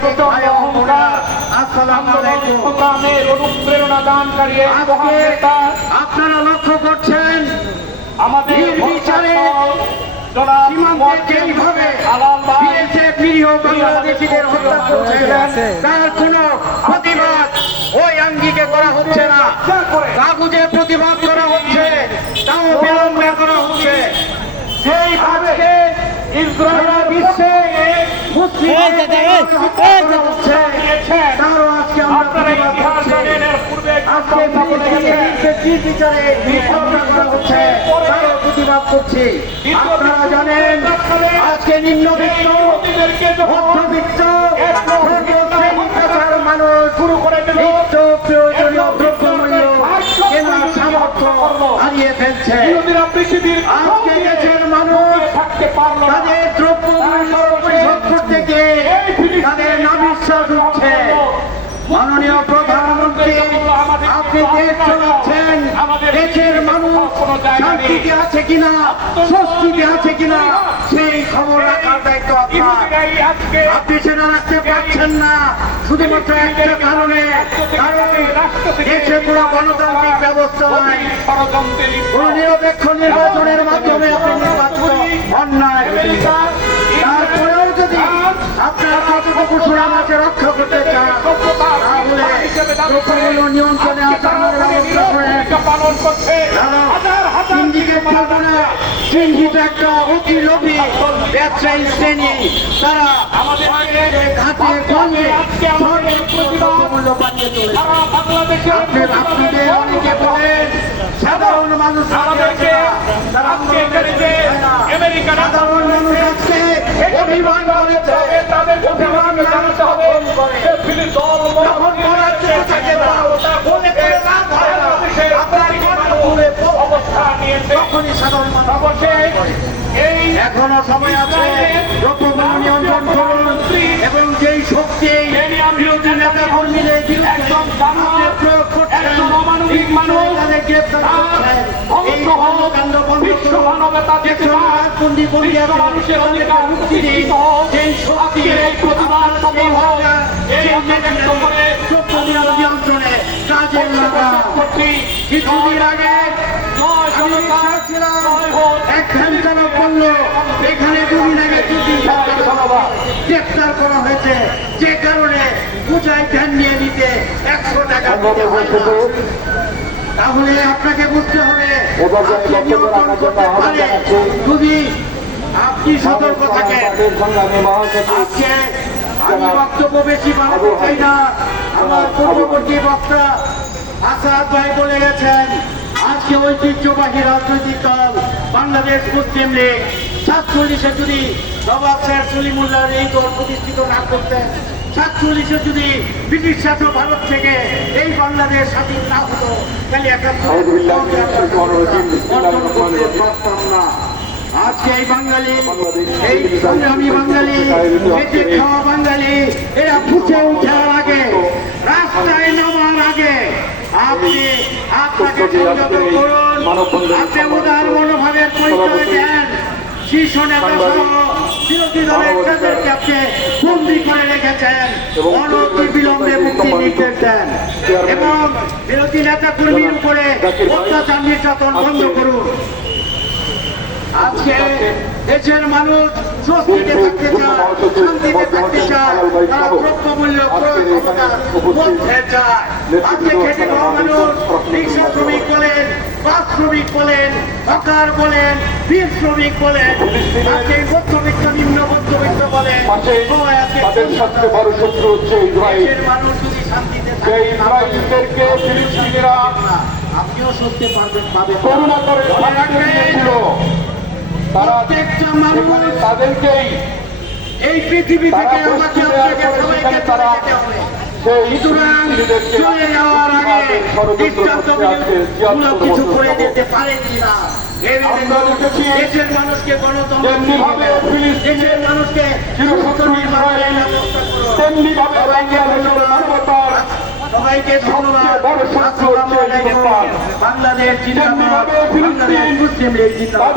স্বাগত অহংকার সংগ্রামের অনুপ্রেরণা দানকারী আপনারা লক্ষ্য করছেন আমাদের বিচারে তার কোনো প্রতিবাদ ওই আঙ্গিকে করা হচ্ছে না, কাগজে প্রতিবাদ করা হচ্ছে, তাও বিলম্বে করা হচ্ছে। সেই আজকে ইসরায়েল বিশ্বে প্রতিবাদ করছি। আপনারা জানেন আজকে নিম্নবিত্ত মধ্যবিত্ত মানুষ শুরু করে নিত্য প্রয়োজনীয় দ্রব্যমূল্য কেনার সামর্থ্য হারিয়ে ফেলছে। আজকে দেশের মানুষ তাদের দ্রব্যমূল্য পরিশোধ করতে গিয়ে তাদের নাবিশ্বাস উঠছে। মাননীয় প্রধানমন্ত্রী, আপনি দেশ চালাচ্ছেন, দেশের মানুষ শান্তিতে আছে কিনা, স্বস্তিতে আছে কিনা সেই খবর রাখার দায়িত্ব আপনার। আপনি সেটা রাখতে পারছেন না শুধুমাত্র একটা কারণে, কারণ দেশে কোনো গণতান্ত্রিক ব্যবস্থা নাই। কোন নিরপেক্ষ নির্বাচনের মাধ্যমে আপনি নির্বাচিত অন্যায়। তারপরেও যদি আপনার কতটুকু সুনামাকে রক্ষা করতে চান, তাহলে দ্রব্যমূল্য নিয়ন্ত্রণে আসানোর ব্যবস্থা করে চিহ্নিত একটা অতি লোভী ব্যবসায়ী শ্রেণী, তারা আমাদের ঘাটে গঞ্জে দ্রব্যমূল্য বাড়িয়ে চলেছে। আপনাদের অনেকে বলেন সাধারণ মানুষ, সাধারণ মানুষ আজকে অভিমান করেছে, অভিমান জানাতে হবে এখনো সময় আছে। দ্রব্যমূল্য নিয়ন্ত্রণ করুন এবং যেই শক্তি বিরোধী নেতা কর্মীদের প্রয়োগ করছেন তাদের গ্রেপ্তার করছেন, এই কর্মকাণ্ড বন্ধ করুন। রাজবন্দী বন্দী যেই শক্তি দ্রব্যমূল্য নিয়ন্ত্রণে কাজে লাগা। কিছুদিন আগে এক ঘন্টা বলল এখানে দুদিন আগে গ্রেপ্তার করা হয়েছে, যে কারণে পূজায় ধ্যান নিয়ে নিতে 100 টাকা দিতে হয় না। তাহলে আপনাকে বুঝতে হবে যদি আপনি সতর্ক থাকেন। আজকে আমি বক্তব্য বেশি বাড়াতে চাই না। আমার পূর্ববর্তী বক্তা আসাদ ভাই বলে গেছেন, আজকে ঐতিহ্যবাহী রাজনৈতিক দল বাংলাদেশ মুসলিম লীগ 47-এ যদি নবাব স্যার সলিমুল্লাহর এই দল প্রতিষ্ঠিত না করতেন, 47-এ যদি ব্রিটিশ শাসক ভারত থেকে এই বাংলাদেশ স্বাধীন না হতো, তাহলে পারতাম না। আজকে এই বাঙালি, এই সংগ্রামী বাঙালি, বেঁচে খাওয়া বাঙালি, এরা ফুটে ওঠার আগে, রাস্তায় নামার আগে আপনি আপনাকে সংযত করুন। আপনি উদার মনোভাবের পরিচয় দেন। শীর্ষ নেতা সহ বিরোধী দলের নেতাদেরকে আপনি বন্দী করে রেখেছেন, অনতি বিলম্বে মুক্তির নির্দেশ দেন এবং বিরোধী নেতা কর্মীর উপরে অত্যাচার নির্যাতন বন্ধ করুন। আজকে দেশের মানুষ স্বস্তিতে থাকতে চায়, শান্তিতে থাকতে চায়, তারা দ্রব্যমূল্য ক্রয় ক্ষমতার মধ্যে চায়। আজকে খেটে খাওয়া মানুষ, রিক্সা শ্রমিক বলেন, বাস শ্রমিক বলেন, হকার বলেন, বীর শ্রমিক বলেন, আজকে মধ্যবিত্ত নিম্ন মধ্যবিত্ত বলেন, তাদের সবচেয়ে বড় শত্রু হচ্ছে ইসরায়েল। দেশের মানুষ যদি শান্তিতে থাকে, ইসরায়েলদেরকে ফিলিস্তিনিরা আপনিও সত্যি পাবেন করুণা করে দিয়েছিল। তারা তাদেরকেই এই পৃথিবী থেকে আমাকে তারা চলে যাওয়ার আগে কিছু করে দিতে পারেনি না। দেশের মানুষকে গণতন্ত্র, দেশের মানুষকে সবাইকে ধন্যবাদ। বাংলাদেশ জিন্দাবাদ, বাংলাদেশ মুসলিম লীগ জিন্দাবাদ।